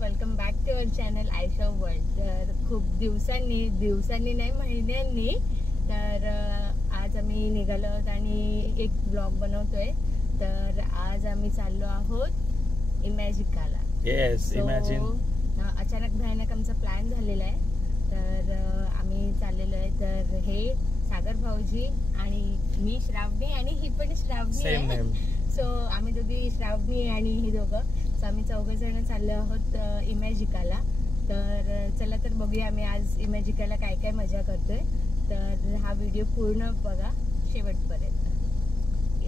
Welcome back to our channel Ayesha world. तर खूप दिवसांनी नाही महिन्यांनी तर आज आम्ही निघालो आहोत आणि एक ब्लॉग बनवतोय। तर आज आम्ही चाललो आहोत इमॅजिकाला। येस, इमॅजिन अचानक भयानक आमचा प्लॅन झालेला आहे। तर आम्ही चाललेलो आहे। तर हे सागर भाऊजी आणि मी श्रावणी आणि ही पण श्रावणी आहे। सो आम्ही दोघी श्रावणी आणि ही दोघं सो आम्ही चौघजण चाललो आहोत इमॅजिकाला। तर चला तर बघूया आम्ही आज इमॅजिकाला काय काय मजा करतोय। तर हा व्हिडिओ पूर्ण बघा शेवटपर्यंत,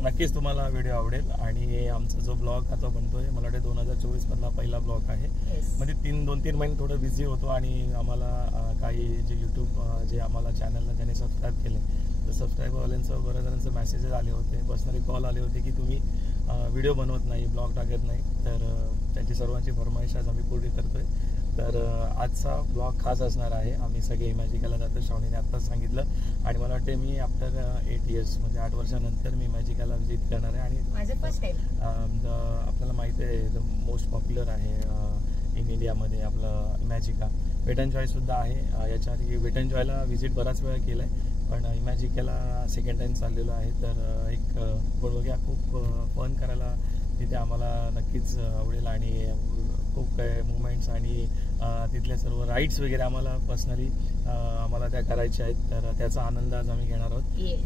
नक्कीच तुम्हाला व्हिडिओ आवडेल। आणि आमचा जो ब्लॉग आता बनतोय मला वाटतं 2024 मधला पहिला ब्लॉग आहे। म्हणजे 2-3 महिने थोडं बिझी होतो आणि आम्हाला काही जे यूट्यूब जे आम्हाला चॅनलला ज्याने सबस्क्राईब केले तर सबस्क्राईबवाल्यांचं बऱ्याच जणांचे मेसेजेस आले होते, पर्सनली कॉल आले होते की तुम्ही व्हिडिओ बनवत नाही, ब्लॉग टाकत नाही। तर त्यांची सर्वांची फरमाईश आज आम्ही पूर्ण करतोय। तर आजचा ब्लॉग खास असणार आहे। आम्ही सगळे इमॅजिकाला जातो, श्रावणीने आत्ताच सांगितलं। आणि मला वाटते मी आफ्टर 8 इयर्स म्हणजे 8 वर्षानंतर मी इमॅजिकाला व्हिजिट करणार आहे। आणि माझं फर्स्ट टाइम आपल्याला माहिती आहे द मोस्ट पॉप्युलर आहे इन इंडियामध्ये आपलं इमॅजिका। वेट अँड जॉयसुद्धा आहे। याच्या आधी वेट अँड जॉयला व्हिजिट बराच वेळा केलं आहे, पण इमॅजिकाला सेकंड टाईम चाललेलो आहे। तर एक बघूया, खूप फन करायला तिथे आम्हाला नक्कीच आवडेल आणि खूप काही मुवमेंट्स आणि तिथल्या सर्व राईड्स वगैरे आम्हाला पर्सनली आम्हाला त्या करायच्या आहेत। तर त्याचा आनंद आज आम्ही घेणार आहोत।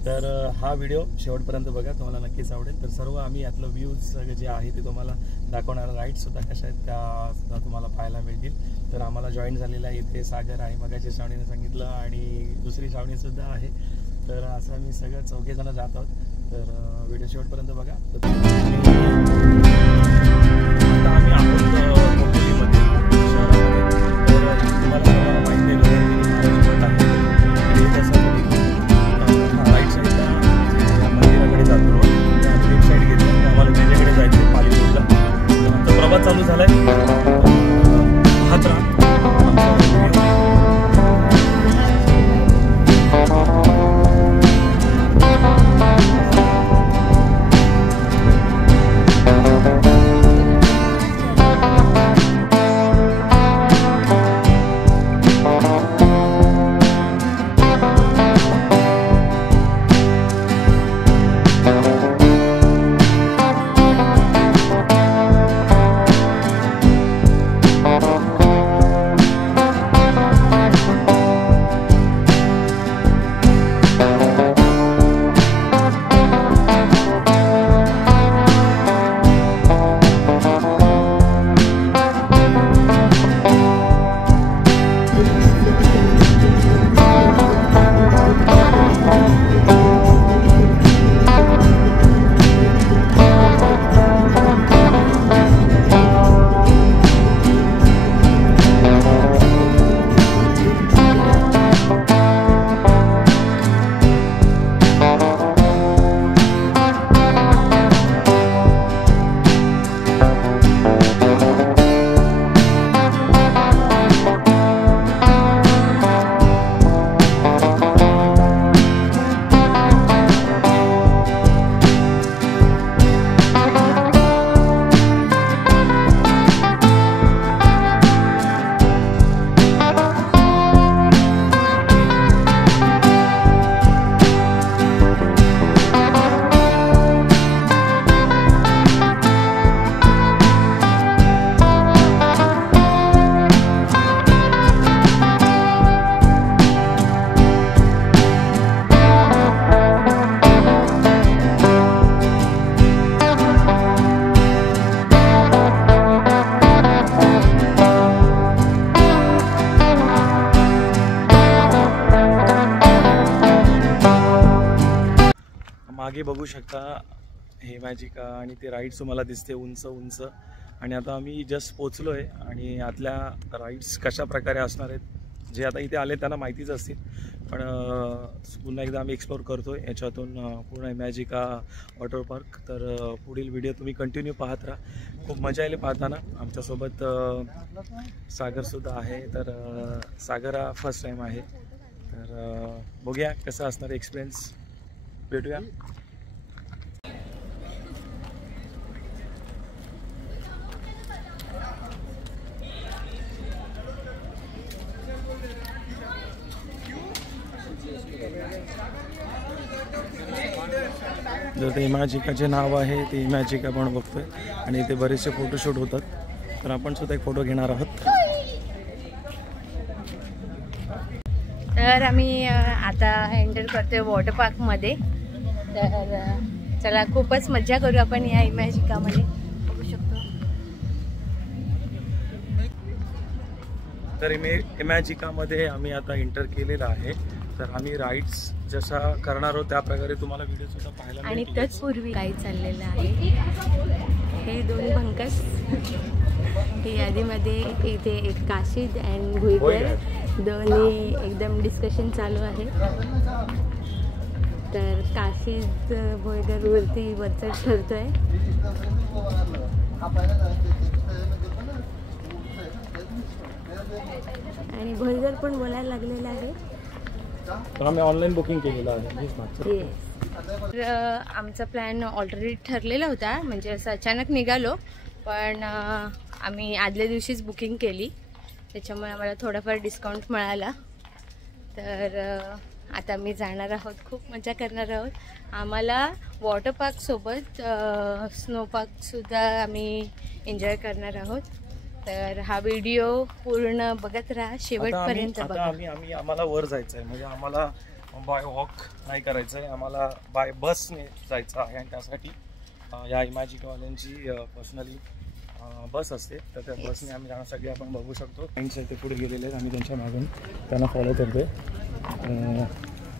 तर हा व्हिडिओ शेवटपर्यंत बघा, तुम्हाला नक्कीच आवडेल। तर सर्व आम्ही यातलं व्ह्यूज जे आहे ते तुम्हाला दाखवणार, राईड्ससुद्धा कशा आहेत त्या तुम्हाला पाहायला मिळतील। तर आम्हाला जॉईन झालेला आहे इथे सागर आहे, मगाची श्रावणीने सांगितलं, आणि दुसरी श्रावणीसुद्धा आहे। तर असं आम्ही सगळं 4 जण जात आहोत। तर व्हिडिओ शेवटपर्यंत बघा। आता आम्ही आहोत कोकणीमध्ये शहरामध्ये। तर तुम्हाला माहिती आहे आणि त्यासाठी राईट साईडला मंदिराकडे जातो, लेफ्ट साईड घेतलं आम्हाला त्याच्याकडे जायचं पाली रोडला। तर आमचा प्रवास चालू झाला आहे। पाहत राहा मागे बघू शकता हे इमॅजिका आणि ते राईड्स तुम्हाला दिसते उंच उंच। आणि आता आम्ही जस्ट पोचलो आहे आणि आतल्या राईड्स कशा प्रकारे असणार आहेत जे आता इथे आले त्यांना माहितीच असतील, पण पुन्हा एकदा आम्ही एक्सप्लोर करतो आहे याच्यातून पूर्ण इमॅजिका वॉटर पार्क। तर पुढील व्हिडिओ तुम्ही कंटिन्यू पाहत राहा, खूप मजा येईल पाहताना। आमच्यासोबत सागरसुद्धा आहे। तर सागर हा फर्स्ट टाईम आहे। तर बघूया कसं असणार एक्सपिरियन्स, भेटूया। तर ते इमॅजिकाचे नाव आहे, ते इमॅजिका आपण बघतोय आणि इथे बरेचसे फोटोशूट होतात. तर आपण सुद्धा एक फोटो घेणार आहोत. तर आम्ही आता एंटर करतोय वॉटर पार्कमध्ये. तर चला खूपच मजा करू आपण या इमॅजिकामध्ये. बघू शकतो. तर इमॅजिकामध्ये आम्ही आता एंटर केलेला आहे. तर आम्ही राईड्स जसा करणार आहोत त्या प्रकारे तुम्हाला व्हिडिओ सुद्धा पाहायला आणि मिळतील. तत्पूर्वी काही चाललेलं आहे. हे दोन भंकस हे यादीमध्ये इथे एक काशीद अँड भुईगर दोन्ही एकदम डिस्कशन चालू आहे. तर काशीद भुईगर वरती वरचढ ठरतोय. आणि भुईगर पण बोलायला लागलेला आहे. तर आम्ही ऑनलाईन बुकिंग केलेलं आहे. तर आमचा प्लॅन ऑलरेडी ठरलेला होता, म्हणजे असं अचानक निघालो, पण आम्ही आदल्या दिवशीच बुकिंग केली, त्याच्यामुळे आम्हाला थोडाफार डिस्काउंट मिळाला. तर आता मी जाणार आहोत, खूप मजा करणार आहोत. आम्हाला वॉटर पार्कसोबत स्नो पार्कसुद्धा आम्ही एन्जॉय करणार आहोत. तर हा व्हिडिओ पूर्ण बघत राहा, शेवटपर्यंत बघा. आम्हाला वर जायचं आहे, म्हणजे आम्हाला बाय वॉक नाही करायचं आहे, आम्हाला बाय बसने जायचं आहे. आणि त्यासाठी या इमॅजिकावाल्यांची पर्सनली बस असते, तर त्या बसने आम्ही जाणार. सगळे आपण बघू शकतो. फ्रेंड्स आहे ते पुढे गेलेले आहेत, आम्ही त्यांच्या मागून त्यांना फॉलो करतोय.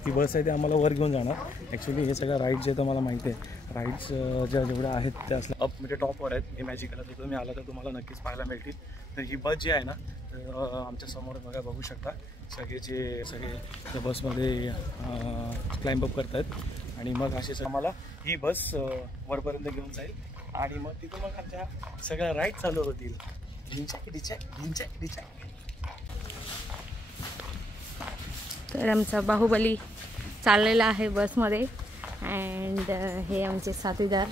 ती बस आहे ते आम्हाला वर घेऊन जाणार. ॲक्च्युली हे सगळं राईड्स जे तर मला माहिती आहे, राईड्स जेवढ्या आहेत त्या असल्या म्हणजे टॉपवर आहेत इमॅजिकला. तर तुम्ही आला तर तुम्हाला नक्कीच पाहायला मिळतील. तर ही बस जी आहे ना, तर आमच्या समोर बघू शकता सगळे बसमध्ये क्लाइंब अप करत आहेत. आणि मग असे आम्हाला ही बस वरपर्यंत घेऊन जाईल आणि मग तिथून मग आमच्या सगळ्या राईड चालू होतील. तर आमचा बाहुबली चाललेला आहे बसमध्ये. अँड हे आमचे साथीदार.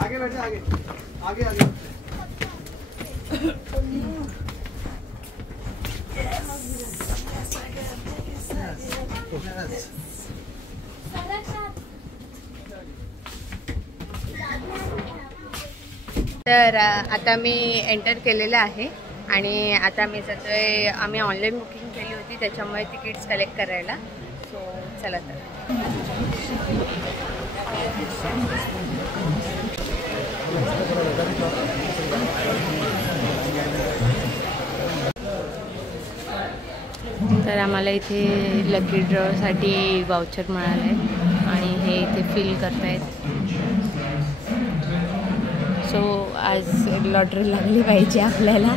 आगे बैठे, आगे आगे तर आता मी एंटर केलेलं आहे आणि आता मी जातोय. आम्ही ऑनलाईन बुकिंग केली होती, त्याच्यामुळे तिकीट्स कलेक्ट करायला. सो चला तर आम्हाला इथे लकी ड्रॉसाठी वाउचर मिळालं आहे आणि हे इथे फिल करतायत. सो आज लॉटरी लागली पाहिजे आपल्याला.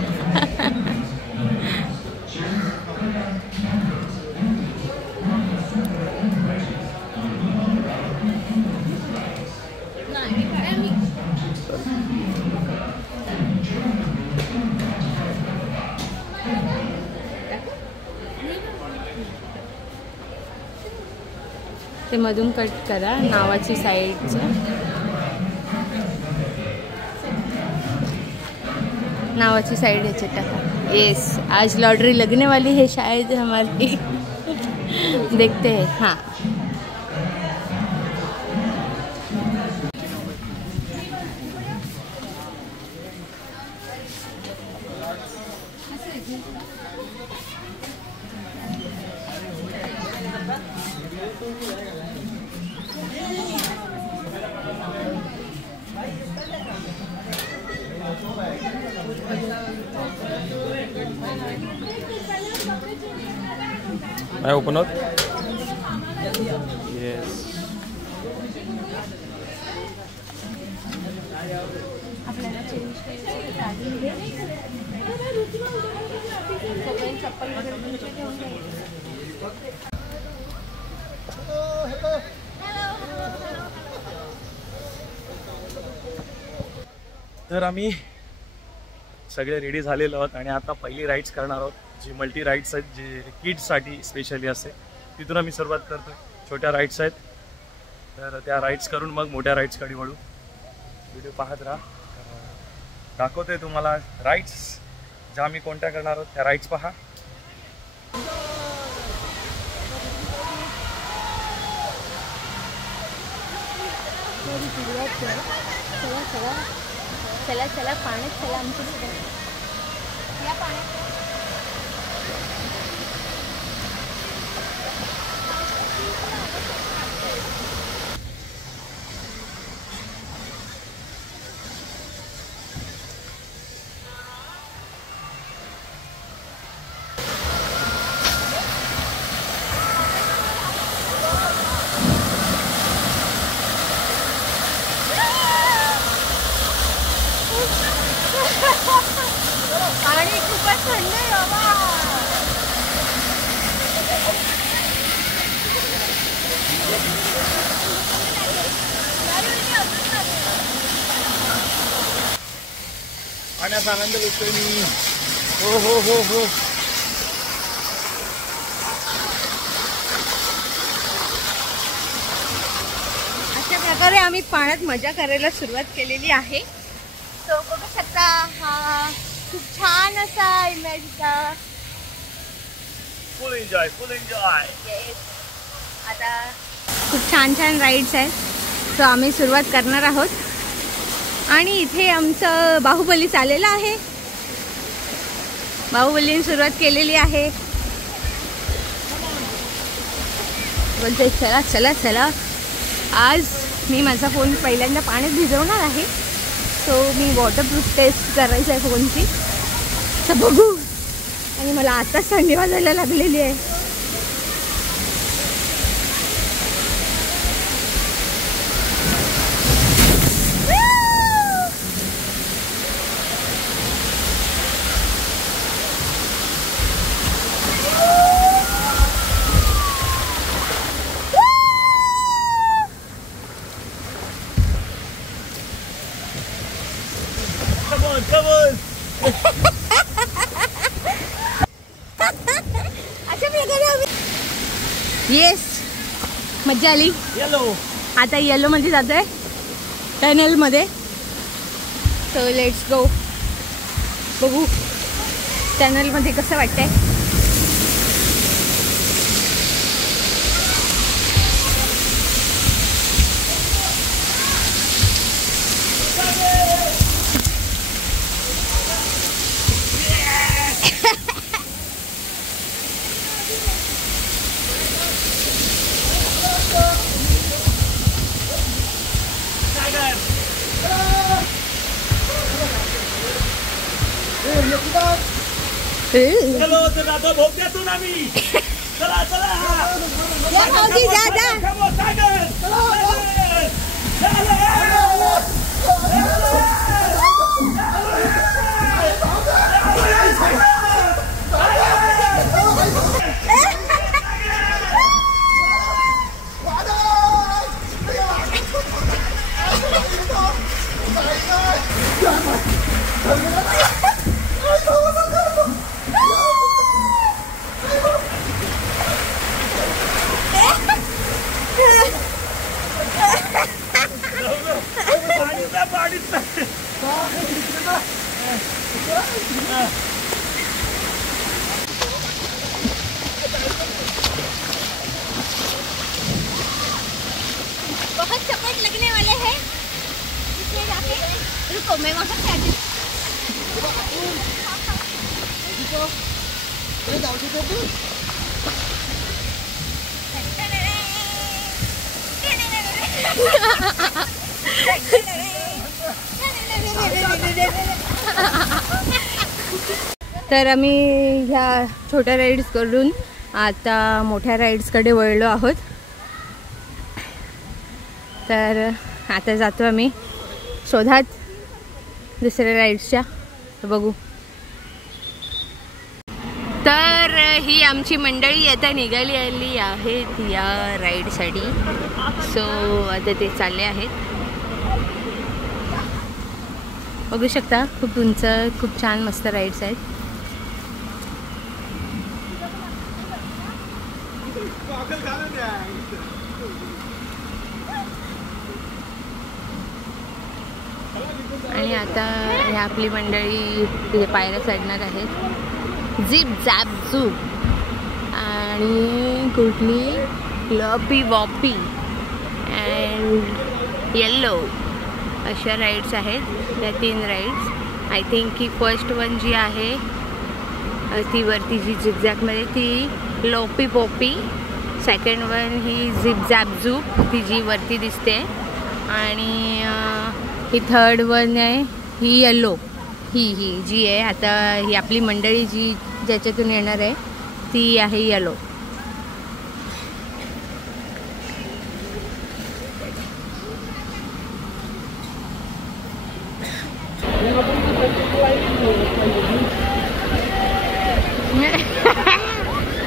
ते मधून कट करा नावाची साईडचं. नावाची साइड ह्याच्यात टाका. येस, आज लॉटरी लगने वाली है शायद हमारी. देखते हैं. हाँ, I open up. Yes. आपल्याला चेंज चप्पल वगैरे तुमचे घेऊन जायचे. तर आम्ही सगळे रेडी झालेलो आहोत आणि आता पहिली राईड्स करणार आहोत, जी मल्टी राईड्स आहेत, जे किड्ससाठी स्पेशली असते. तिथून आम्ही सुरुवात करतो. छोट्या राईड्स आहेत, तर त्या राईड्स करून मग मोठ्या राईड्सकडे वळू. व्हिडिओ पाहत राहा. दाखवतोय तुम्हाला राईड्स ज्या आम्ही कोणत्या करणार आहोत त्या राईड्स पहा. चला चला पाण्यात चला आमच्या या पाण्यात. पाणी खूपच थंड आहे बाबा. पाण्याचा आनंद घेतोय मी. हो हो हो हो. अशा प्रकारे आम्ही पाण्यात मजा करायला सुरुवात केलेली आहे. तो बघू शकता हा खूप छान असा इमॅजिका. फुल एन्जॉय फुल एन्जॉय. आता खूप छान छान राईड्स आहेत. सो आम्ही सुरुवात करणार आहोत. आणि इथे आमचं बाहुबली चाललेलं आहे. बाहुबलीने सुरुवात केलेली आहे. बोलते चला चला चला. आज मी माझा फोन पहिल्यांदा पाण्यात भिजवणार आहे. सो मी वॉटरप्रूफ टेस्ट करायचं आहे फोनची. तर बघू. आणि मला आताच थंडी वाजायला लागलेली आहे. येस मज्जा आली. येलो. आता येलो मध्ये जातोय टनल मध्ये. So let's go. बघू टनल मध्ये कसं वाटतंय. चलो चला तो भोगत्यातून आम्ही. चला चला या भाऊजी जा जा. बहुत चपट लगने वाले हैं. इसलिए जाके रुको मैं वहाँ से आती तर आम्ही ह्या छोट्या राईड्स करून आता मोठ्या राईड्सकडे वळलो आहोत. तर आता जातो आम्ही शोधात दुसऱ्या राईड्सच्या. बघू. तर ही आमची मंडळी आता निघालेली आहेत या राईडसाठी. सो आता ते चालले आहेत. बघू शकता खूप उंच खूप छान मस्त राईड्स आहेत. आणि आता हे आपली मंडळी तिथे पायऱ्या चढणार आहेत. झिप झॅप झूप आणि कुठली लॉपी वॉपी अँड येल्लो अशा राईड्स आहेत. या 3 राईड्स. आय थिंक की फर्स्ट वन जी आहे ती वरती जी झिपझॅपमध्ये ती लोपी पोपी. सेकंड वन ही झिप झॅप झूप ती जी वरती दिसते. आणि ही थर्ड वन आहे ही येल्लो ही जी आहे आता ही आपली मंडळी जी ज्याच्यातून येणार आहे ती आहे येल्लो.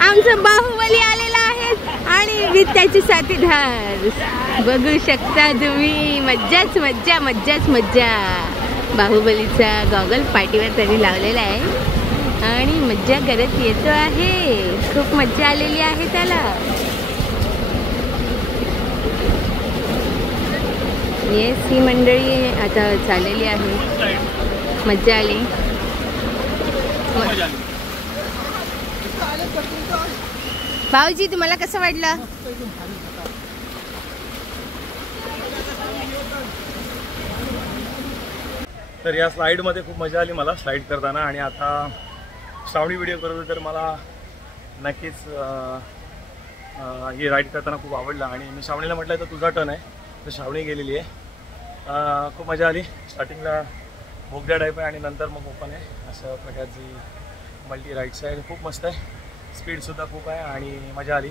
आमचा बाहुबली आलेला आहे आणि त्याची साथीदार बघू शकता तुम्ही. मज्जाच मज्जा मज्जाच मज्जा. बाहुबलीचा गॉगल पाठीवर त्यांनी लावलेला आहे आणि मज्जा करत येतो आहे. खूप मज्जा आलेली आहे त्याला. येस ही मंडळी आता चाललेली आहे. मज्जा आली. भाऊजी तुम्हाला कसं वाटलं? तर या स्लाईडमध्ये खूप मजा आली मला स्लाईड करताना. आणि आता श्रावणी व्हिडिओ करतो तर मला नक्कीच ही राईड करताना खूप आवडलं. आणि मी श्रावणीला म्हटलं तर तुझा टर्न आहे, तर श्रावणी गेलेली आहे. खूप मजा आली. स्टार्टिंगला बोगद्या टाईप आहे आणि नंतर मग ओपन आहे. अशा प्रकारची मल्टी राईड्स आहे. खूप मस्त आहे. स्पीडसुद्धा खूप आहे आणि मजा आली.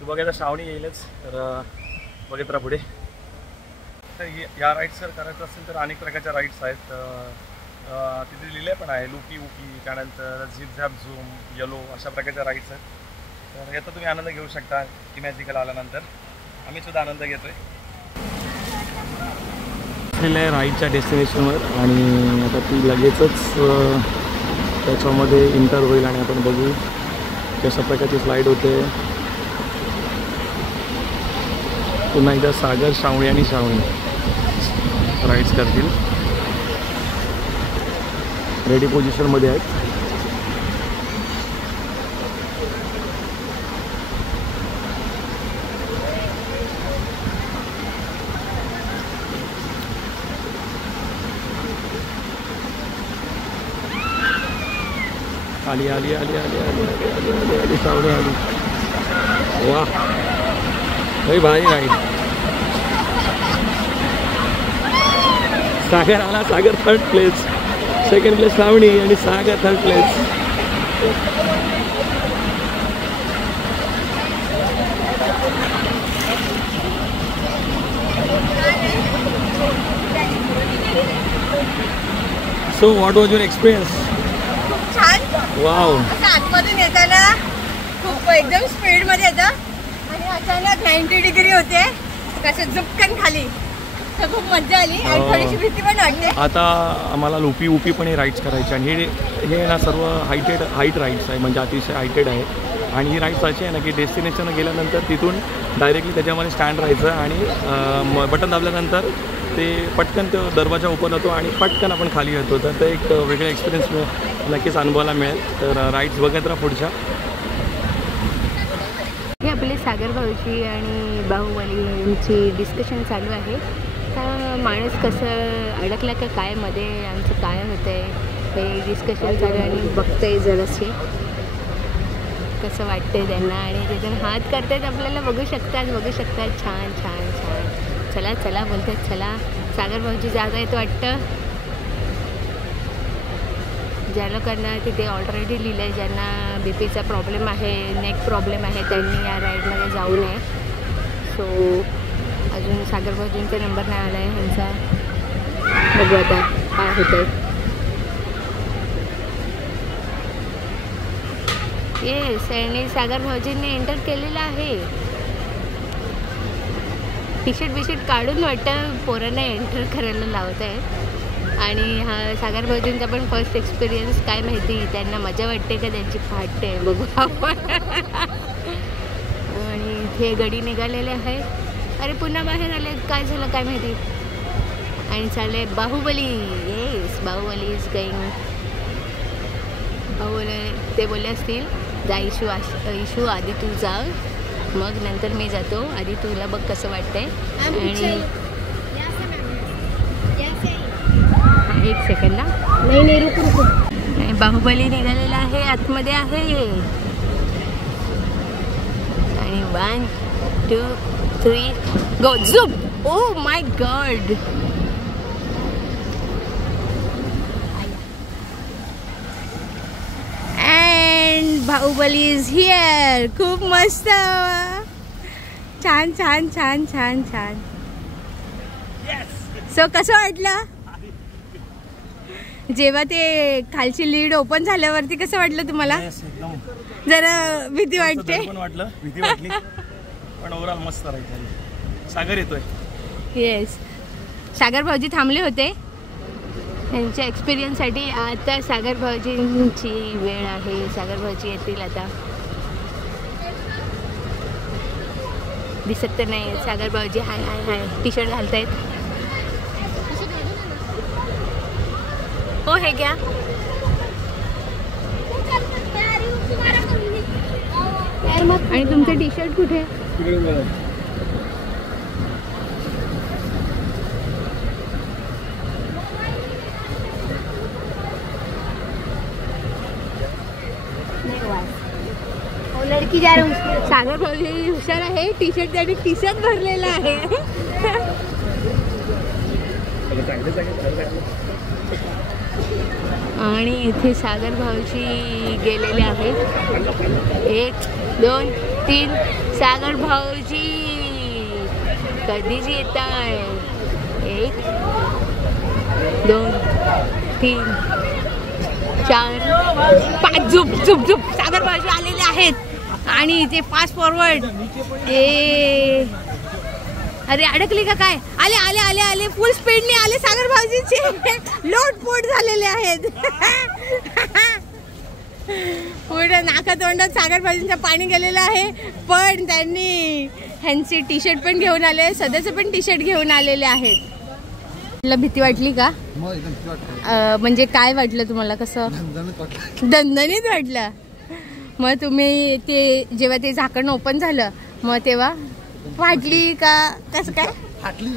तू बघायला श्रावणी येईलच, तर बघत राहा पुढे. तर या राईड्स जर करायचं असेल तर अनेक प्रकारच्या राईड्स आहेत. तिथे लिहिले पण आहे लुपी उपी, त्यानंतर झिप झॅप झूम, येलो अशा प्रकारच्या राईड्स आहेत. तर याचा तुम्ही आनंद घेऊ शकता. इमॅजिकल आल्यानंतर आम्ही सुद्धा आनंद घेतोय राईडच्या डेस्टिनेशनवर. आणि आता ती लगेचच त्याच्यामध्ये इंटर होईल आणि आपण बघू कशा प्रकारची स्लाईड होते. पुन्हा एकदा सागर, श्रावणी आणि श्रावणी राईड्स करतील. रेडी पोझिशनमध्ये आहेत. आली आली आली आली आली आली आली आली श्रावणी आली. वा लई भारी राईड. सागर आला. Sagar third place. Second place Shravani आणि Sagar third place. So what was your experience? Wow. आतमधून येताना खूप एकदम स्पीड मध्ये येतं आणि अचानक 90 डिग्री होते कसं झुपकन खाली. तर खूप मजा आली आणि थोडीशी भीती पण वाटते. आता आम्हाला लुपी उपी पण हे राईड्स करायचे आणि हे ना सर्व हाईट राईड्स आहे, म्हणजे अतिशय हायटेड आहे. आणि ही राईड्स अशी आहे ना की डेस्टिनेशन गेल्यानंतर तिथून डायरेक्टली त्याच्यामध्ये स्टँड राहायचं आणि बटन दाबल्यानंतर ते पटकन तो दरवाजा ओपन होतो आणि पटकन आपण खाली येतो. तर ते एक वेगळा एक्सपिरियन्स नक्कीच अनुभवायला मिळेल. तर राईड्स बघत राहा पुढच्या. हे आपले सागर भाऊजी आणि बाहुबली यांची डिस्कशन चालू आहे. तर माणूस कसं अडकला का काय मध्ये, आमचं काय होतं आहे हे डिस्कशन चालू आहे. आणि बघतंय जराशी कसं वाटतंय त्यांना आणि त्यातून हात करतायत आपल्याला बघू शकतात. छान छान छान. चला चला बोलतात. चला सागर भाऊजी जागा येतो वाटतं. ज्या लोकांना तिथे ऑलरेडी लिहिलं आहे, ज्यांना बीपीचा प्रॉब्लेम आहे, नेक प्रॉब्लेम आहे, त्यांनी या राईडमध्ये जाऊ नये. सो अजून सागर भाऊजींचा नंबर नाही आला आहे ह्यांचा. बघू आता काय होतं आहे. येस आणि सागर भाऊजींनी एंटर केलेलं आहे. टी शर्ट काढून वाटतं पोरांना एंटर करायला लावत आहे. आणि हा सागर भाऊजींचा पण फर्स्ट एक्सपिरियन्स काय माहिती, त्यांना मजा वाटते का त्यांची फाटते बघू आपण. आणि इथे गडी निघालेले आहे. अरे पुन्हा बाहेर आले, काय झालं काय माहिती. आणि चालले Baahubali. Yes, Baahubali is going. Baahubali ते बोलले असतील जा इशू आधी तू जा, मग नंतर मी जातो. आधी तुला बघ कसं वाटतंय. आणि एक सेकंड ना, नाही रुकू. आणि बाहुबली निघालेला आहे, आतमध्ये आहे. आणि 1 2 3 go zoom. Oh my god. And Baahubali is here. खूप मस्त, छान छान छान छान छान. सो कसं वाटलं जेव्हा ते खालची लीड ओपन झाल्यावरती? कसं वाटलं तुम्हाला? जरा भीती वाटते. भीती वाटली पण ओव्हरऑल मस्त राहील. सागर येतोय. येस, सागर भाऊजी थांबले होते त्यांच्या एक्सपिरियन्ससाठी. आता सागर भाऊजींची वेळ आहे. सागर भाऊजी येतील आता. दिसत तर नाही सागर भाऊजी. Hi hi hi. T shirt घालतायत. हो हे क्या? आणि तुमचं टी शर्ट कुठे? लड़की जा रही. सागर भाऊजी हुशार आहे. टी शर्ट त्याने टी शर्ट भरलेला आहे. आणि इथे सागर भाऊजी गेलेले आहेत. 1 2 3. सागर भाऊजी कधीच येत आहे. 1 2 3 4 5. झुप झुप झुप. सागर भाऊजी आलेले आहेत. आणि इथे फास्ट फॉरवर्ड. अरे अडकली का काय? आले आले आले आले. फुल स्पीडने आले सागर भाऊजीचे. लोटपोट झालेले आहेत. पुढे नाका तोंडात सागर भाऊजींचं पाणी गेलेलं आहे. पण त्यांनी ह्यांचे टी शर्ट पण घेऊन आले, सध्याचे पण टी शर्ट घेऊन आलेले आहेत. तुला भीती वाटली का? म्हणजे काय वाटलं तुम्हाला? कसं दणदणीत वाटलं? मग तुम्ही ते जेव्हा ते झाकण ओपन झालं मग तेव्हा फाटली का कसं काय? फाटली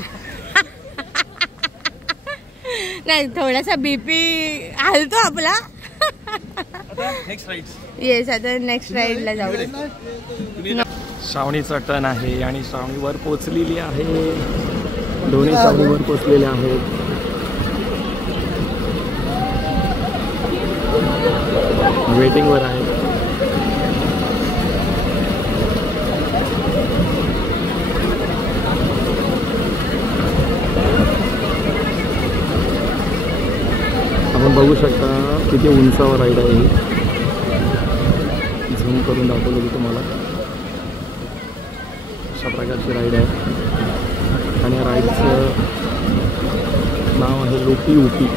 नाही, थोडासा बीपी हलतो आपला. येस, आता नेक्स्ट राईडला जाऊ. श्रावणीचा टर्न आहे आणि श्रावणी वर पोचलेली आहे. दोन्ही श्रावणी वर पोचलेल्या आहेत. वेटिंग वर आहे. आपण बघू शकता किती उंचावर राईड आहे. झूम करून दाखवलं की तुम्हाला अशा प्रकारची राईड आहे. आणि या राईडचं नाव आहे लोपी उपी.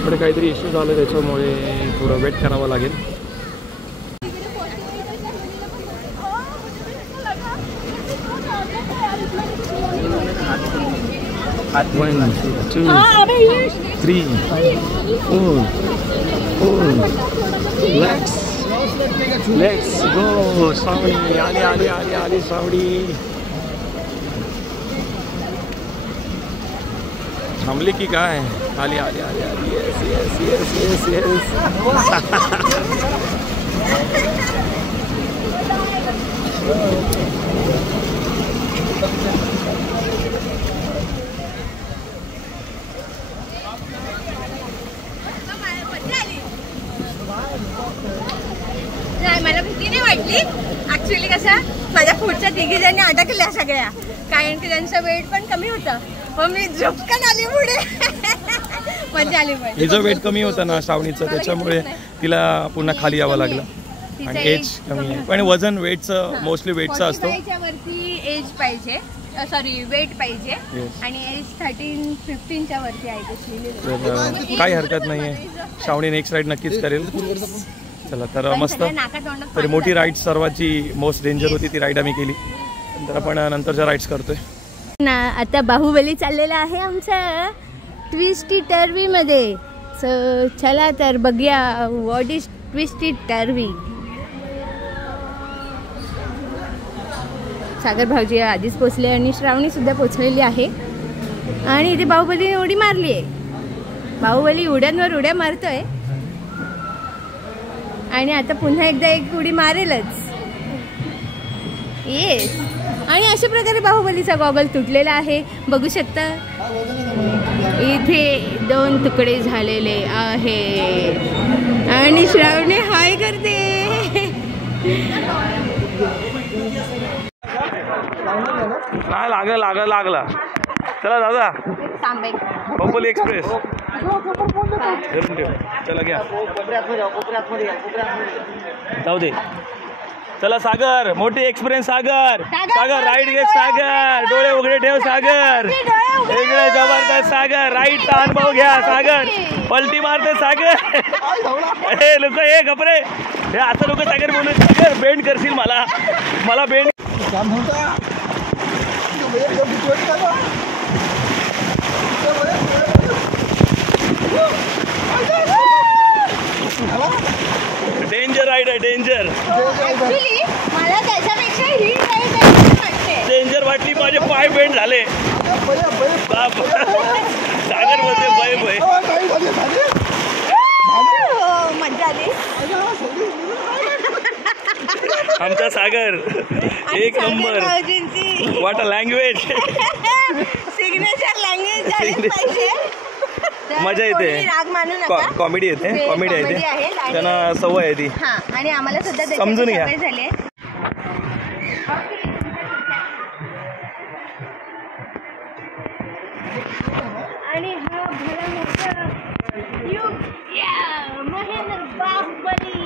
इकडे काहीतरी इश्यू झालं त्याच्यामुळे थोडं वेट करावं लागेल. One, 2, 3, 4. Let's go. श्रावणी आली श्रावणी. थांबली की काय? आली. येस. मला भीती नाही वाटली. ऍक्च्युली कसं माझ्या पुढच्या 3 जणी अडकल्या सगळ्या, कारण की त्यांचं वेट पण कमी होतं. मग मी झुपकन आली पुढे. मजा आली. पण हिचं वेट कमी होतं ना श्रावणीचं, त्याच्यामुळे तिला पुन्हा खाली यावं लागलं. आणि एज कमी आहे, पण वजन वेटचं मोस्टली वेटचं असतो. वरती एज पाहिजे, सॉरी वेट पाहिजे. आणि एज 13-15च्या वरती आहे. काही हरकत नाही आहे. श्रावणी नेक्स्ट राईड नक्कीच करेल. चला तर मस्त तरी मोठी राईड सर्वाची मोस्ट डेंजर होती ती राईड आम्ही केली. नंतर आपण नंतरच्या राईड्स करतोय ना. आता बाहुबली चाललेला आहे आमच्या ट्विस्टी टर्वी मध्ये. सो चला तर बघूया व्हॉट इज ट्विस्टी टर्वी. सागर भाऊजी आधीच पोचले आणि श्रावणी सुद्धा पोचलेली आहे. आणि इथे बाहुबलीने उडी मारली आहे. बाहुबली उड्यांवर उड्या मारतोय आणि आता पुन्हा एकदा एक उडी मारेलच. येस. आणि अशा प्रकारे बाहुबलीचा गॉगल तुटलेला आहे, बघू शकता. इथे 2 तुकडे झालेले आहे आणि श्रावणी हाय करते. लागला. चला दादा बाहुबली एक्सप्रेस चला घ्या जाऊ दे. चला सागर मोठी एक्सपिरियन्स. सागर राईट घे. सागर डोळे उघडे ठेव. सागर वेगळे जबरदस्त. सागर राईटचा अनुभव घ्या. सागर पलटी मारते. सागर हे लोक हे गपरे हे आता लोक सागर बोलू. सागर बेंड करशील मला बेंड. डेंजर राईड आहे. डेंजर मला त्याच्यापेक्षा ही राईड डेंजर वाटली. माझे पाय बेंड झाले. सागर बोलते भय मजा आली. आमचा सागर एक number. What a language. Signature language झाली पाहिजे. मजा येते. कॉमेडी येते. कॉमेडी येते. त्यांना सवय आहे ती. आणि आम्हाला सुद्धा समजून घ्या. झाले. आणि हा भला मोठा महेंद्र बाहुबली.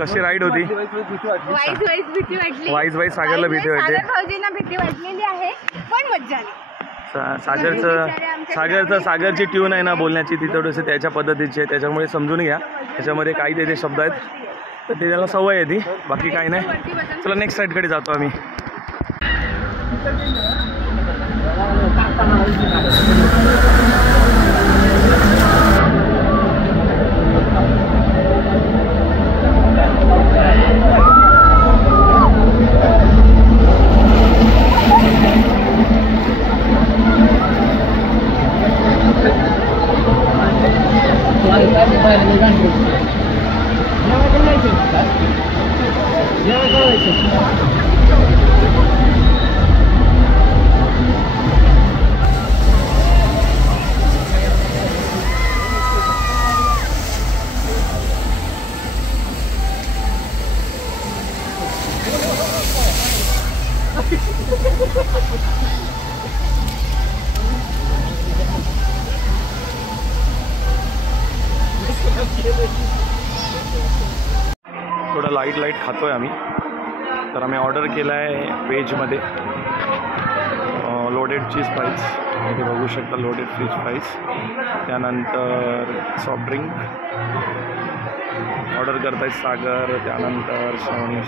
कशी राईड होती? वाईज सागरला भीती वाटते. भाऊजींना भीती वाटलेली आहे पण मज्जा आली. सागरची ट्यून आहे ना बोलण्याची ती थोडीशी त्याच्या पद्धतीची आहे. त्याच्यामुळे समजून घ्या. त्याच्यामध्ये काही त्याचे शब्द आहेत तर ते त्याला सवय आहे ती. बाकी काही नाही. चला नेक्स्ट साईडकडे जातो आम्ही. थोडं लाईट खातोय आम्ही. तर आम्ही ऑर्डर केला आहे व्हेजमध्ये लोडेड चीज फ्राईज. इथे बघू शकता लोडेड फिश फ्राईज. त्यानंतर सॉफ्ट ड्रिंक ऑर्डर करतायत सागर. त्यानंतर श्रावणी.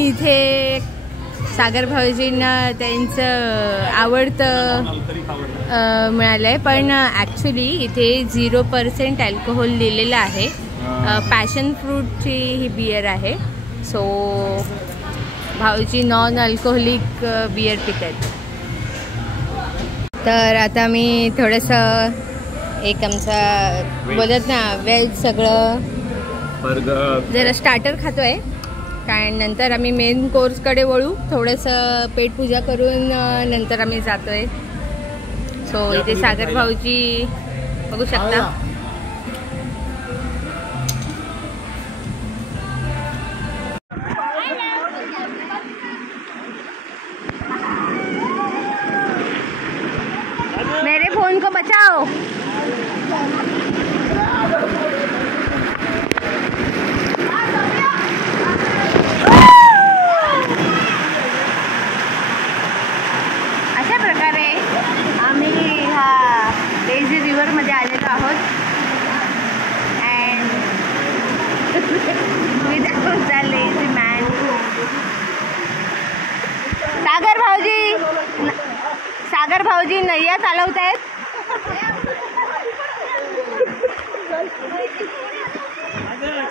इथे सागर भाऊजींना त्यांचं आवडतं मिळालं आहे पण ॲक्च्युली इथे 0% अल्कोहोल लिहिलेलं आहे. पॅशन फ्रूटची ही बियर आहे. सो भाऊजी नॉन अल्कोहोलिक बियर पित आहेत. तर आता मी थोडंसं एक आमचा बोलत ना वेज सगळं जरा स्टार्टर खातोय. काय नंतर आम्ही मेन कोर्सकडे वळू. थोडंसं पेटपूजा करून नंतर आम्ही जातोय. सो इथे सागर भाऊजी बघू शकता. मेरे फोन को बचाओ. अशा प्रकारे आम्ही हा लेझी रिव्हरमध्ये आलेलो आहोत. And without the lazy man. Sagar भाऊजी नैया चालवत आहेत.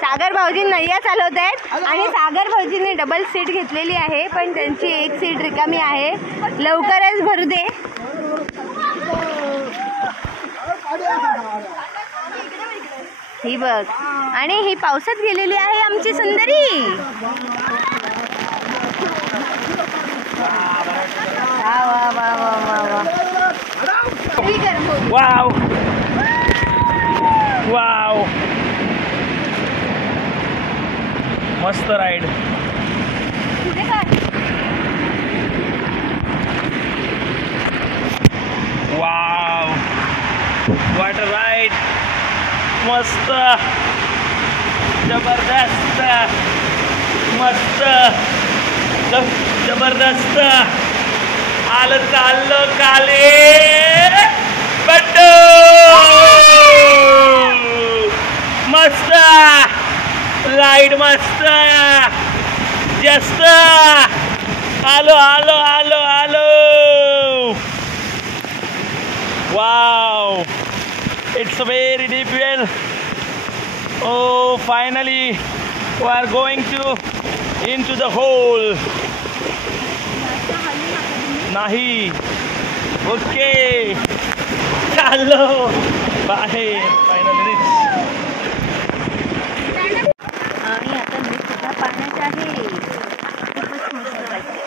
सागर भाऊजी नैया चालवत आहेत आणि सागर भाऊजींनी डबल सीट घेतलेली आहे, पण त्यांची एक सीट रिकामी आहे. लवकरच भरू दे. ही बघ. आणि ही पावसात गेलेली आहे आमची सुंदरी. वा वा वा वा वा वा. वाव वाव मस्त राईड. वाव वॉटर राईड मस्त जबरदस्त मस्त जबरदस्त. आलं चाललं काले बड्डू मस्त राईड मस्त जास्त. आलो आलो आलो आलो. Wow it's a very deep well. Oh, finally we are going to into the hole. Nahi. Okay. Hello. Bye. Finally reach. आणि आता मी सुद्धा पाण्यात आहे. खूपच मस्त वाटतं.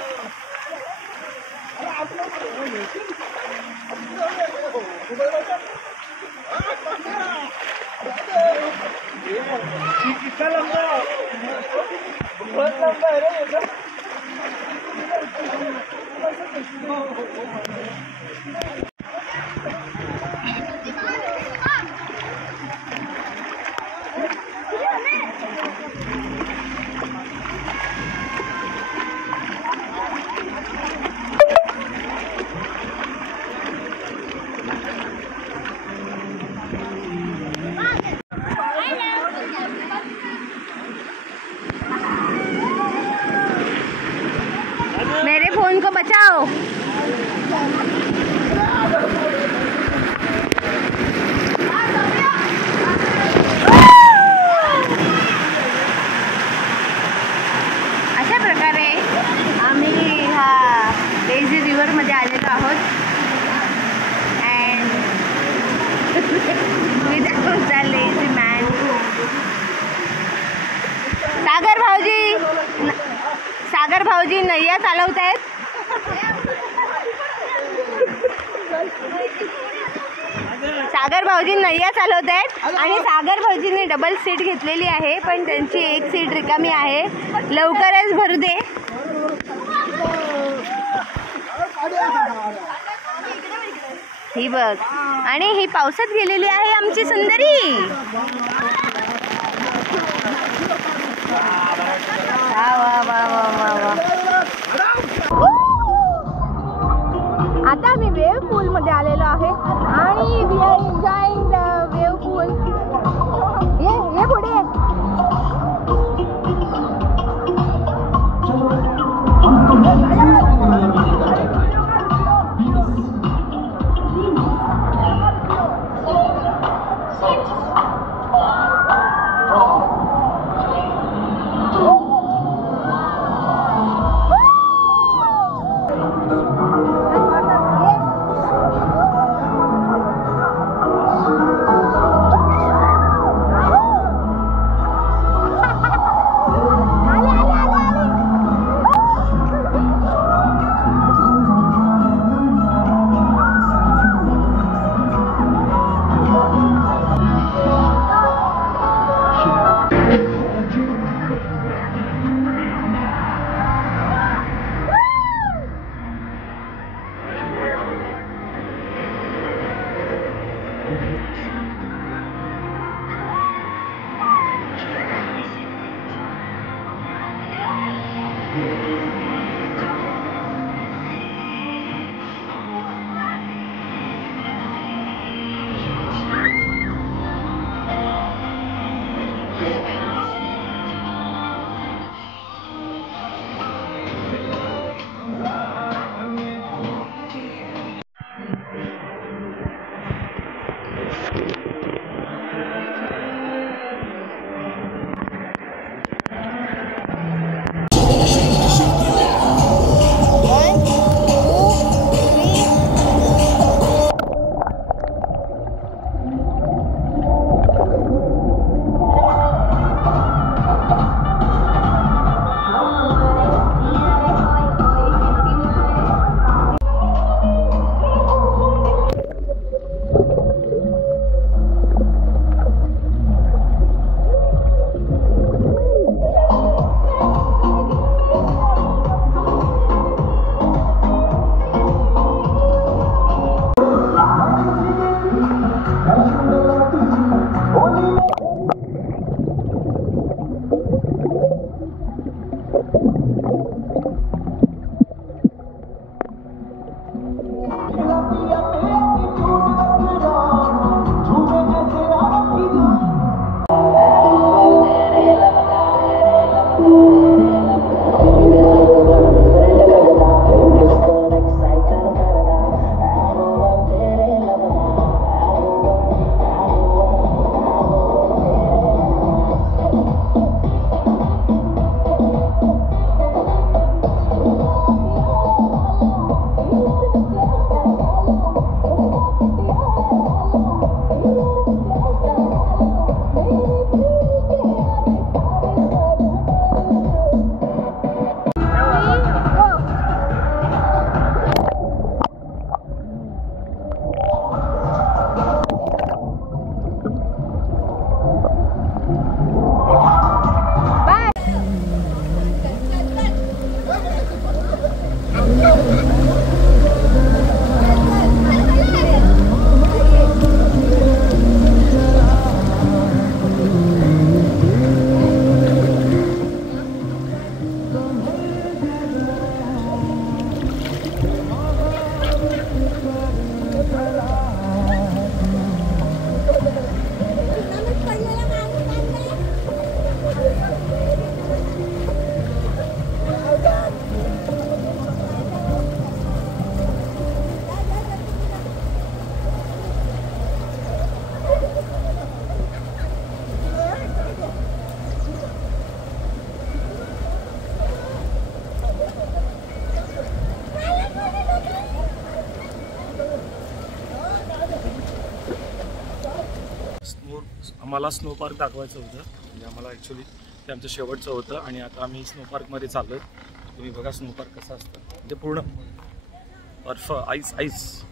मेरे फोन को बचाओ. अशा प्रकारे आम्ही हा लेझी रिव्हरमध्ये आलेलो आहोत. And without the lazy man. Sagar भाऊजी नैया चालवत आहेत. सागर भाऊजी नैया चालवत आहेत आणि सागर भाऊजींनी डबल सीट घेतलेली आहे, पण त्यांची एक सीट रिकामी आहे. लवकरच भरू दे. ही बघ. आणि ही पावसात गेलेली आहे आमची सुंदरी. वा वा वा वा वा. आता आम्ही वेव्ह पूल मध्ये आलेलो आहे आणि we are enjoying the wave pool. ये पुढे. आम्हाला स्नो पार्क दाखवायचं होतं, म्हणजे आम्हाला ॲक्च्युली ते आमचं शेवटचं होतं आणि आता आम्ही स्नो पार्कमध्ये चाललो. तुम्ही बघा स्नो पार्क कसं असतं, म्हणजे पूर्ण बर्फ, आईस आईस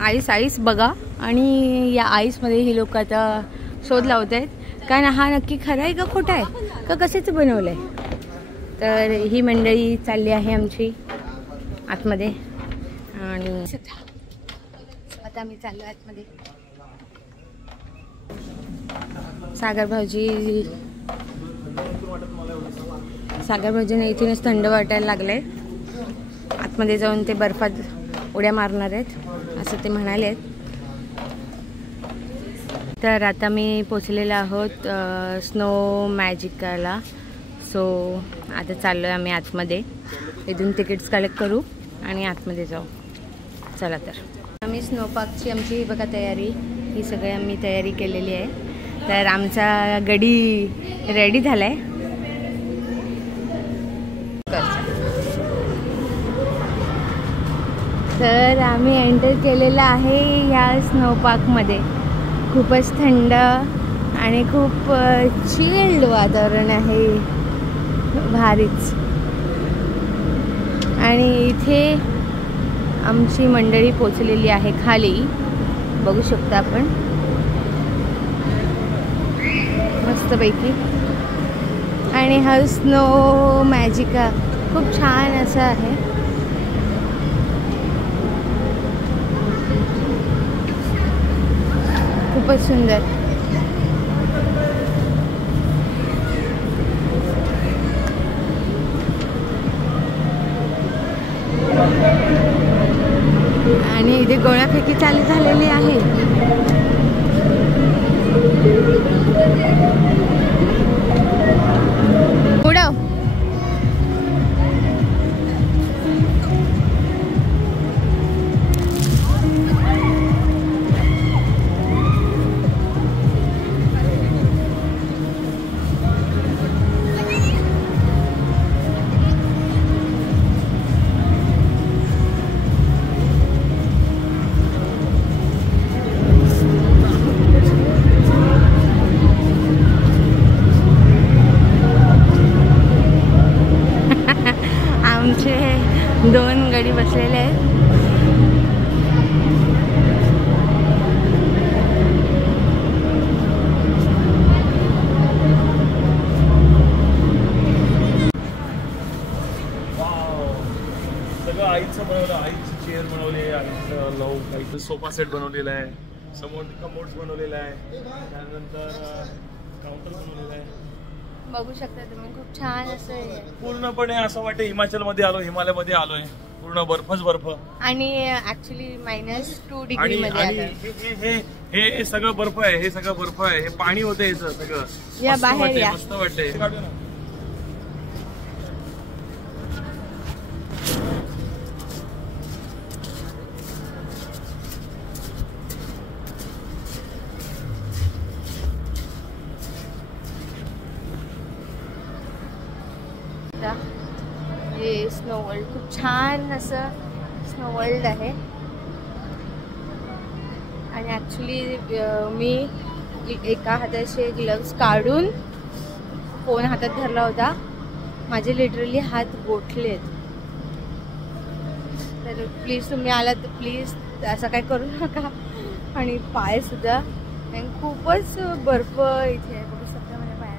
आईस आईस बघा. आणि या आईसमध्ये ही लोक आता शोध लावत आहेत, कारण हा नक्की खरं आहे का खोटा आहे का कशाचं बनवलं आहे. तर ही मंडळी चालली आहे आमची आतमध्ये आणि आता आम्ही चाललो आतमध्ये. सागर भाऊजीने इथूनच थंड वाटायला लागले, आतमध्ये जाऊन ते बर्फात उड्या मारणार आहेत असं ते म्हणाले आहेत. तर आता मी पोचलेलो आहोत स्नो मॅजिकाला. सो आता चाललो आहे आम्ही आतमध्ये, इथून तिकीट्स कलेक्ट करू आणि आतमध्ये जाऊ. चला तर आम्ही स्नो पार्कची आमची बघा तयारी, ही सगळी आम्ही तयारी केलेली आहे. तर आमचा गडी रेडी झाला आहे. तर आम्ही एंटर केलेलं आहे या स्नो पार्कमध्ये. खूपच थंड आणि खूप चिल्ड वातावरण आहे, भारीच. आणि इथे आमची मंडळी पोचलेली आहे खाली, बघू शकता आपण मस्तपैकी. आणि हा स्नो मॅजिका खूप छान असा आहे. खूपच सुंदर. इथे गोळाफेकी चालू झालेली आहे. उडव. आमचे 2 गडी बसलेले आहेत. सगळं आईचं बनवलं. आईची चेअर बनवली आहे, आईचं लव, आईचं सोफा सेट बनवलेला आहे, समोर कमोड्स बनवलेला आहे, त्यानंतर काउंटर बनवलेला आहे. बघू शकता तुम्ही, खूप छान असं आहे. पूर्णपणे असं वाटतं हिमाचलमध्ये आलो, हिमालयामध्ये आलोय. पूर्ण बर्फच बर्फ. आणि ऍक्च्युली -2 डिग्री आणि मध्ये आणि आलं. हे सगळं बर्फ आहे. हे सगळं बर्फ आहे. हे पाणी होतं याचं सगळं. या बाहेर या. मस्त वाटतंय. हे स्नो वर्ल्ड, खूप छान असं स्नो वर्ल्ड आहे. आणि ॲक्च्युली मी एका हाताचे ग्लव्स काढून फोन हातात धरला होता. माझे लिटरली हात गोठलेत. तर प्लीज तुम्ही आलात तर प्लीज असं काय करू नका. आणि पायसुद्धा खूपच बर्फ इथे आहे. बघू शकता माझ्या पायात.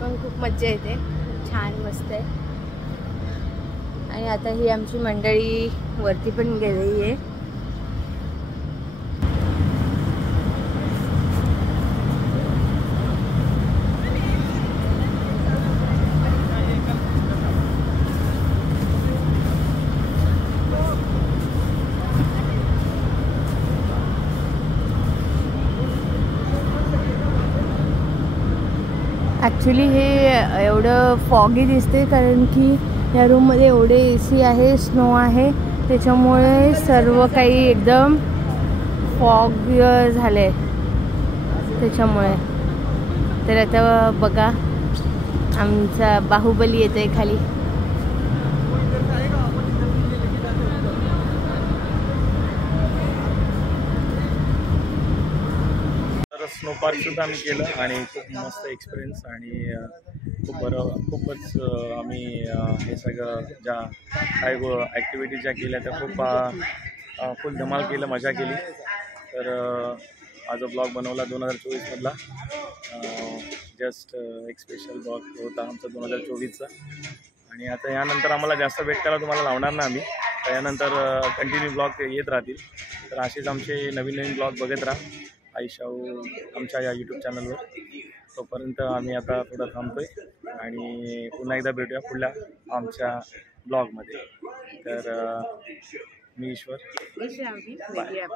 पण खूप मज्जा येते. छान मस्त आहे. आणि आता ही आमची मंडळी वरती पण गेलेली आहे. ॲक्च्युली हे एवढं फॉगी दिसते कारण की या रूममध्ये एवढे AC आहे, स्नो आहे, त्याच्यामुळे सर्व काही एकदम फॉग झालं आहे त्याच्यामुळे. तर आता बघा आमचा बाहुबली येतोय खाली. स्नो पार्क सुद्धा आम्ही केलं आणि खूप मस्त एक्सपिरियन्स आणि खूप बरं. खूपच आम्ही हे सगळं ज्या काही ॲक्टिव्हिटीज ज्या केल्या त्या खूप फुल धमाल केलं, मजा केली. तर हा जो ब्लॉग बनवला 2024मधला, जस्ट एक स्पेशल ब्लॉग होता आमचा 2024चा. आणि आता यानंतर आम्हाला जास्त वेट करायला तुम्हाला लावणार ना आम्ही. तर यानंतर कंटिन्यू ब्लॉग येत राहतील. तर असेच आमचे नवीन नवीन ब्लॉग बघत राहा आईशाऊ आमच्या या यूट्यूब चॅनलवर. तोपर्यंत आम्ही आता थोडं थांबतोय आणि पुन्हा एकदा भेटूया पुढल्या आमच्या ब्लॉगमध्ये. तर मी ईश्वर. बाय.